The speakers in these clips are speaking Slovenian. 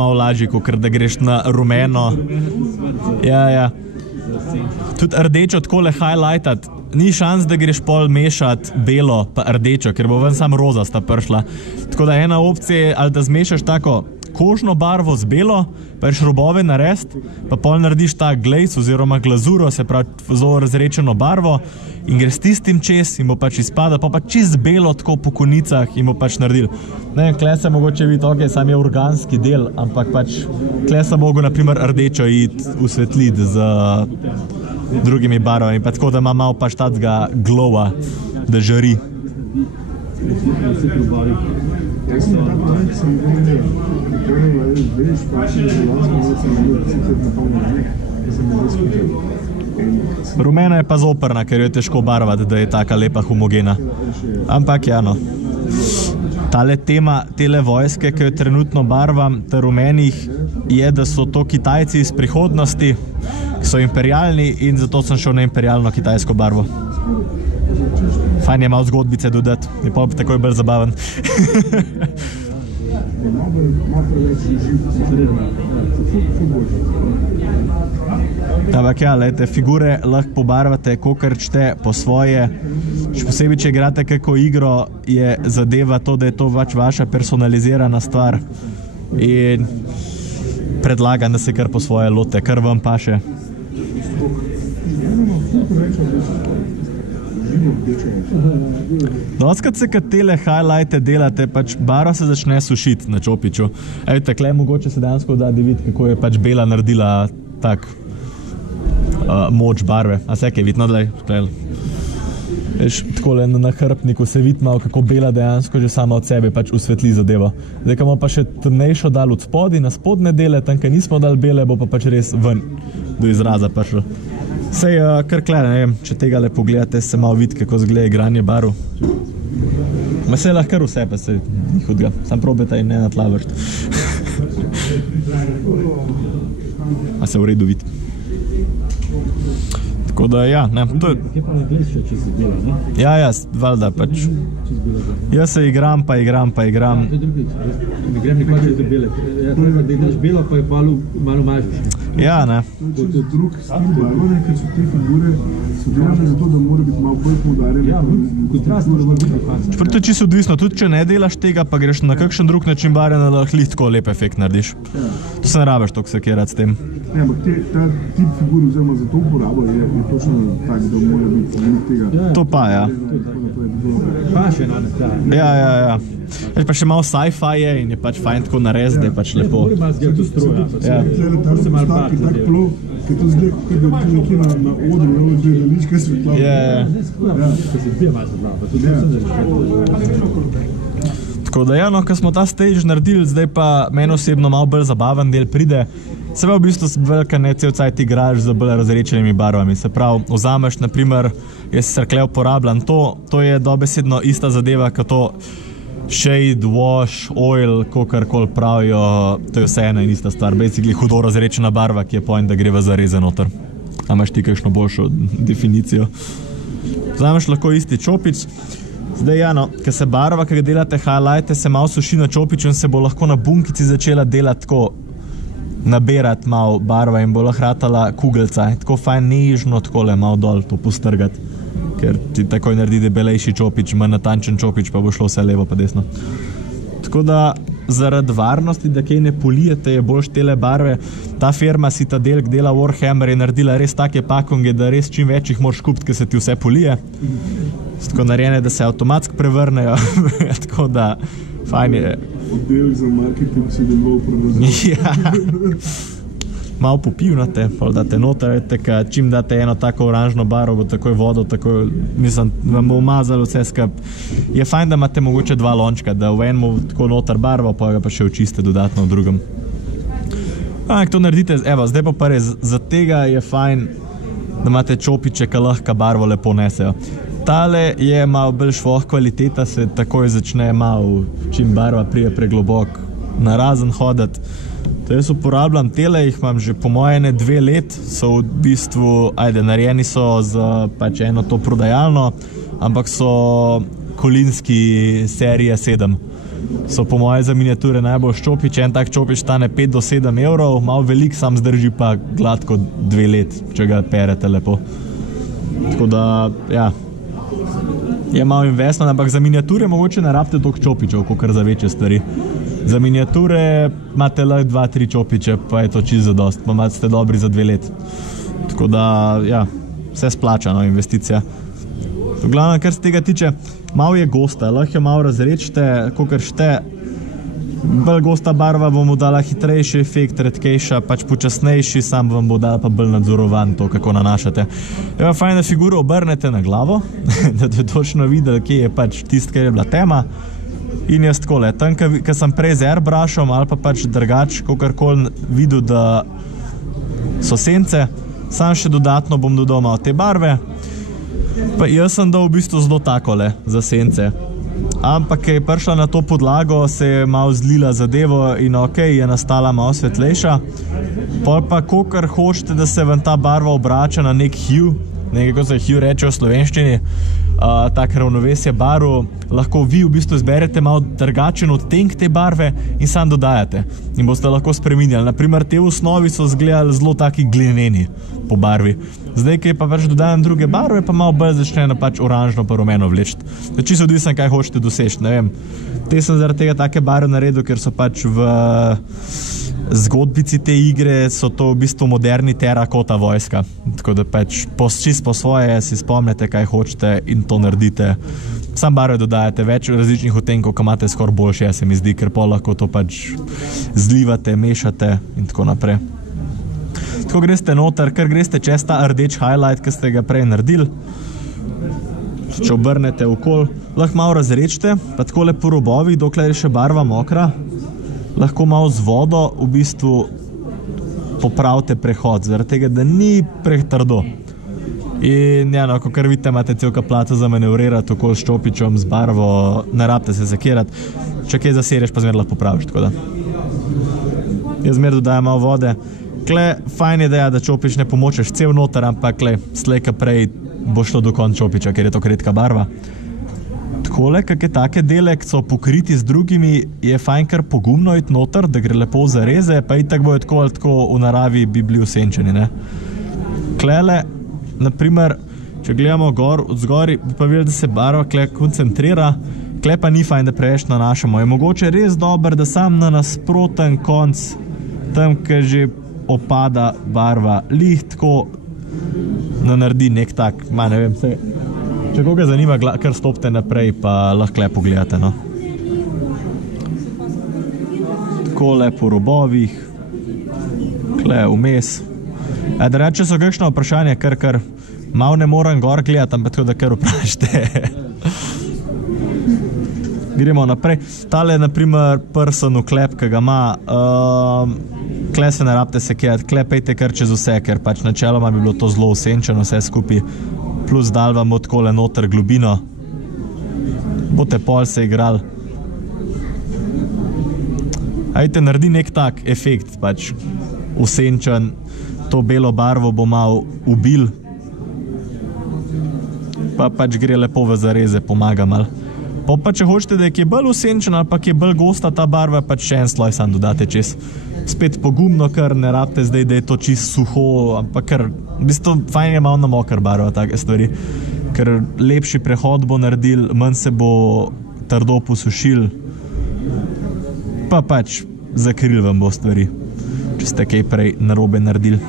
malo lažji, kot da greš na rumeno. Ja. Tudi rdečo takole highlightat. Ni šans, da greš pol mešati belo pa rdečo, ker bo ven sam rozasta prišla. Tako da ena opcija je, ali da zmešaš tako kožno barvo z belo, pa ješ robove narest, pa pol narediš ta glaze oziroma glazuro, se pravi zelo razrečeno barvo in greš s tistim čez in bo pač izpada, pa čist belo tako po konicah in bo pač naredil. Ne vem, kle se mogoče videti, ok, sam je organski del, ampak pač kle se mogo naprimer rdečo iti usvetliti z drugimi barvami, pa tako da ima malo pač tacga glowa, da žari. Rumena je pa zoprna, ker jo je težko barvati, da je taka lepa homogena. Ampak ja, no. Tale tema tele vojske, ki jo trenutno barvam, te rumenih, je, da so to Kitajci iz prihodnosti, ki so imperialni in zato sem šel na imperialno kitajsko barvo. Fajn je malo zgodbice dodati, je pa takoj bolj zabaven. Ampak ja, lejte, figure lahko pobarvate, kakor čte po svoje. Še posebej, če igrate kako igro, je zadeva to, da je to pač vaša personalizirana stvar. In predlagam, da se kar po svoje lote, kar vam paše. Doskrat se kad tele highlighte delate, pač barva se začne sušiti na čopiču. Ej, takle mogoče se dejansko da videti, kako je pač bela naredila tak moč barve. A se kaj vidno, daj, sklej. Veš, takole na hrbtniku se vidi malo, kako bela dejansko že sama od sebe pač usvetli zadevo. Zdaj, ko pa še temnejšo dal od spodi na spodne dele, tam, kaj nismo dal bele, bo pa pač res ven do izraza prišlo. Sej, kar klede, ne vem, če tega le pogledate, se malo vidi, kako zgleda igranje barv. Ma se lahko kar vse, pa se ni hudga. Sam probajte in ne na tla vršt. A se v redu vidi. Tako da, ja, ne, to je... Kje pa ne glediš še čez bela, ne? Ja, valjda, pač. Jaz se igram, pa igram. To je drugič, ne grem nikoli čez bele. Treba, da igraš belo, pa je malo mažiš. Ja, ne. To je drug stil barvane, ker so te figure so delane zato, da mora biti malo bolj poudarjene. Ja, kontrast mora biti fazno. Čeprav to je čisto odvisno, tudi če ne delaš tega, pa greš na kakšen drug način barjena, da lahko tako lep efekt narediš. To se ne rabiš toliko sekirati s tem. Ne, ampak ta tip figur oziroma za to uporabo je točno tak, da mora biti tega. To pa, ja. Paše, no, ne. Ja. Pa še malo sci-fi je in je pač fajn tako narediti, da je pač lepo. Mora malo zgleda tu stroja. Ja. Tam se malo bati tak plov, ker to zgleda, kot da ti nekje na odru, ne gledališka svetla. Ja. Ko se zbija malo zabrava, pa tudi vse Tako da ja, no, ko smo ta stage naredili, zdaj pa meni osebno malo bolj zabaven del pride. Se pa v bistvu velika ne cel cajt igraš z bolj razrečenimi barvami. Se pravi, vzameš, naprimer, jaz srkle uporabljam to je dobesedno ista zadeva, kot to shade, wash, oil, kakorkoli pravijo, to je vse ena in ista stvar. Basically hudo razrečena barva, ki je point, da gre v zareze noter. A imaš ti kakšno boljšo definicijo? Vzameš lahko isti čopič. Zdaj, ja, no, ko se barva, ko delate highlighte, se malo suši na čopiču in se bo lahko na bunkici začela delati tako, nabirati malo barva in bo lahko ratala kugelca. Tako fajn nežno takole malo dol to postrgati, ker ti takoj naredi debelejši čopič, manj natančen čopič, pa bo šlo vse levo pa desno. Tako da zaradi varnosti, da kaj ne polijete, je boljš tele barve. Ta firma Citadel, ki dela Warhammer, je naredila res take pakonge, da res čim več jih moraš kupiti, ker se ti vse polije. Tako narejene, da se avtomatsko prevrnejo, tako da fajn je. Oddelek za marketing se deloval prevzeti. Ja. Malo popivnate, pa date noter, čim date eno tako oranžno barvo, bo takoj vodo, takoj, mislim, vam bo umazalo vse skup. Je fajn, da imate mogoče dva lončka, da v enem tako noter barvo, pa ga pa še očiste dodatno v drugem. To naredite, evo, zdaj pa res, za tega je fajn, da imate čopiče, ki lahko barvo lepo nesejo. Tale je malo bolj švoh kvaliteta, se takoj začne malo, čim barva prije preglobok, narazen hodati. To jaz uporabljam tele, jih imam že po moje 2 let, so v bistvu, narejeni so za pač eno to prodajalno, ampak so kolinski serije 7. so po moje za miniature najbolj čopič. En tak čopič stane 5 do 7 evrov, malo velik, sam zdrži pa gladko 2 let, če ga perete lepo. Tako da, ja, je malo investno, ampak za miniature mogoče ne rabite toliko čopičev, kakor za večje stvari. Za miniature imate le 2-3 čopiče, pa je to čisto zadost, pa ste dobri za 2 let. Tako da, ja, vse splača, no, investicija. V glavnem, kar se tega tiče, malo je gosta, lahko jo malo razrečite, kakor šte. Bolj gosta barva bo mu dala hitrejši efekt, redkejša, pač počasnejši, sam vam bo dala pa bolj nadzorovan to, kako nanašate. Je pa fajn, da figuro obrnete na glavo, da ste točno videli, kje je pač tist, kjer je bila tema. In jaz takole, tam, ko sem prej z airbrushom ali pa pač drugač, kakorkoli videl, da so sence, sam še dodatno bom dodal malo te barve. Pa jaz sem dal v bistvu zelo takole za sence. Ampak, ko je prišla na to podlago, se je malo zlila zadevo in ok, je nastala malo svetlejša. Pol pa, kakor hočete, da se vam ta barva obrača na nek hue, nekaj, kot se hue reče v slovenščini, tak ravnovesje barv, lahko vi v bistvu izberete malo drugačen odtenek te barve in sam dodajate. In boste lahko spreminjali. Naprimer, te v osnovi so izgledali zelo taki glineni po barvi. Zdaj, ki pa pač dodajam druge barve, pa malo bolj začne na pač oranžno pa rumeno vleči. Čisto odvisno, kaj hočete doseči, ne vem. Te sem zaradi tega take barve naredil, ker so pač v zgodbici te igre, so to v bistvu moderni terakota vojska. Tako da pač čisto po svoje si spomnite, kaj hočete in to naredite. Sam barve dodajate, več različnih odtenkov, ko imate skoraj boljše, se mi zdi, ker pa lahko to pač zlivate, mešate in tako naprej. Tako greste noter, ker greste čez ta rdeč highlight, ki ste ga prej naredili. Če obrnete okol, lahko malo razrečite, pa takole po robovih, dokler je še barva mokra, lahko malo z vodo v bistvu popravite prehod, zaradi tega, da ni pretrdo. In ja, no, kakor vidite, imate celka plato za manevrirati okoli s čopičem, z barvo, ne rabite se zakirati. Če kaj zasereš, pa zmer lahko popraviš, tako da. Jaz zmer dodajam malo vode. Kle, fajn je, da čopič ne pomočeš cel noter, ampak kle, slejka prej bo šlo do konca čopiča, ker je to redka barva. Takole, kakšne take dele, ki so pokriti z drugimi, je fajn kar pogumno iti noter, da gre lepo za reze, pa itak bojo tako ali tako v naravi bi bili usenčeni, ne. Klele, naprimer, če gledamo gor, od zgori, pa videli, da se barva kle koncentrira, kle pa ni fajn, da preveč nanašamo. Je mogoče res dober, da sam na nasproten konc, tam, ki že opada barva, lih tako naredi nek tak, ne vem, če koga zanima, kar stopite naprej, pa lahko le pogledate, no. Tako le po robovih, kle vmes. Da reče so kakšno vprašanje, kar malo ne moram gor gledati, ampak tako da kar vprašajte. Gremo naprej. Tale je naprimer person uklep, ki ga ima. Kle se ne rabite sekirati, kle pejte kar čez vse, ker pač načeloma bi bilo to zelo usenčeno vse skupaj. Plus dal vam bo takole noter globino. Boste pol se igrali. Ajte, naredi nek tak efekt, pač usenčen. To belo barvo bo malo ubil. Pa pač gre lepo v zareze, pomaga malo. Pa če hočete, da je kje bolj usenčen ali pa kje bolj gosta ta barva, pač še en sloj sam dodate čez. Spet pogumno, ker ne rabite zdaj, da je to čisto suho, ampak ker v bistvu fajn je malo na mokr barva, take stvari. Ker lepši prehod bo naredil, manj se bo trdo posušil, pa pač zakril vam bo stvari, če ste kaj prej narobe naredili.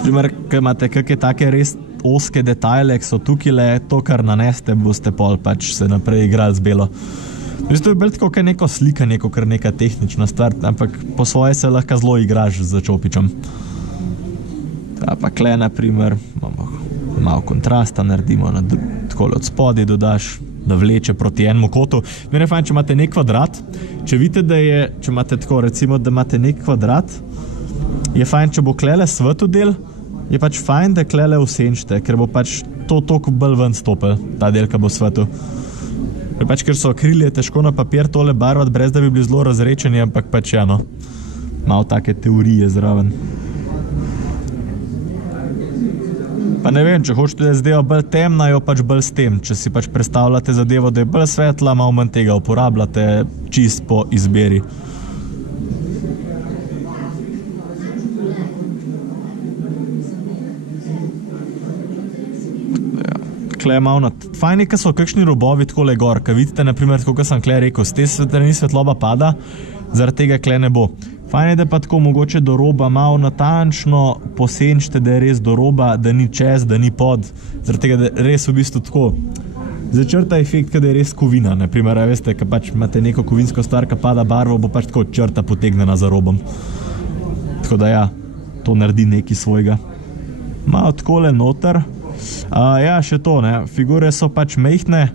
Primer, ko imate kakšne take res oske detajle, ki so tukile, to, kar naneste, boste pol pač se naprej igrali z belo. V bistvu je bil tako kaj neko slikanje, kar neka tehnična stvar, ampak po svoje se lahko zelo igraš z čopičem. Pa kle, naprimer, malo kontrasta naredimo, takole od spodaj dodaš, da vleče proti enemu kotu. Mene je fajn, če imate nek kvadrat, če vidite, da je, če imate tako, recimo, da imate nek kvadrat, je fajn, če bo klele svetu del, je pač fajn, da klele usenčite, ker bo pač to toliko bolj ven stopil, ta del, ki bo svetu. Pač, ker so akrilje težko na papir tole barvati, brez da bi bili zelo razrečeni, ampak pač ja, no, malo take teorije zraven. Pa ne vem, če hočete, da je zadeva bolj temna, jo pač bolj s tem. Če si pač predstavljate zadevo, da je bolj svetla, malo manj tega uporabljate, čist po izbiri. Tle je malo fajn je, ko so kakšni robovi takole gor, ko vidite, naprimer, tako kot sem tle rekel, z te strani svetloba pada, zaradi tega tle ne bo. Fajn je, da pa tako mogoče do roba malo natančno posenčite, da je res do roba, da ni čez, da ni pod, zaradi tega, da res v bistvu tako začrta efekt, da je res kovina, naprimer, veste, ko pač imate neko kovinsko stvar, ko pada barvo, bo pač tako črta potegnjena za robom. Tako da ja, to naredi nekaj svojega. Malo takole noter. Ja, še to, ne, figure so pač mejhne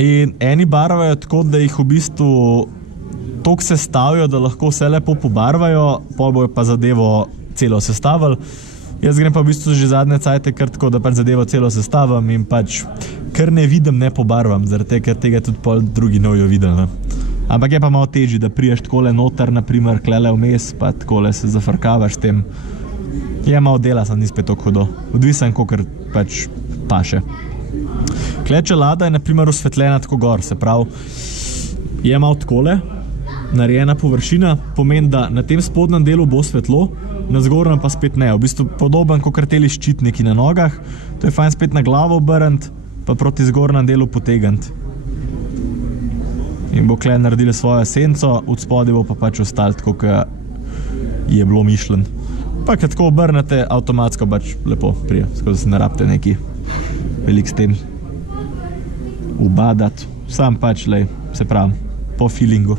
in eni barvajo tako, da jih v bistvu toliko sestavijo, da lahko vse lepo pobarvajo, pol bojo pa zadevo celo sestavili. Jaz grem pa v bistvu že zadnje cajte kar tako, da pač zadevo celo sestavim in pač kar ne vidim, ne pobarvam, zaradi tega, ker tega tudi pol drugi nojo videl, ne. Ampak je pa malo težji, da priješ takole noter, naprimer, klele vmes, pa takole se zafrkavaš tem. Je malo dela, sem ni spet tako hudo. Odvisen, kakor pač paše. Tle čelada je naprimer osvetljena tako gor, se pravi, je malo takole, narejena površina, pomeni, da na tem spodnjem delu bo svetlo, na zgornjem pa spet ne. V bistvu podoben, kakor teli ščitniki na nogah, to je fajn spet na glavo obrniti, pa proti zgornjem delu potegniti. In bo tle naredili svojo senco, od spodaj bo pa pač ostalo tako, kot je bilo mišljen. Pa, kad tako obrnete, avtomatsko pač lepo prije, skozi se ne rabite neki velik s tem ubadati. Sam pač, lej, se pravim, po feelingu.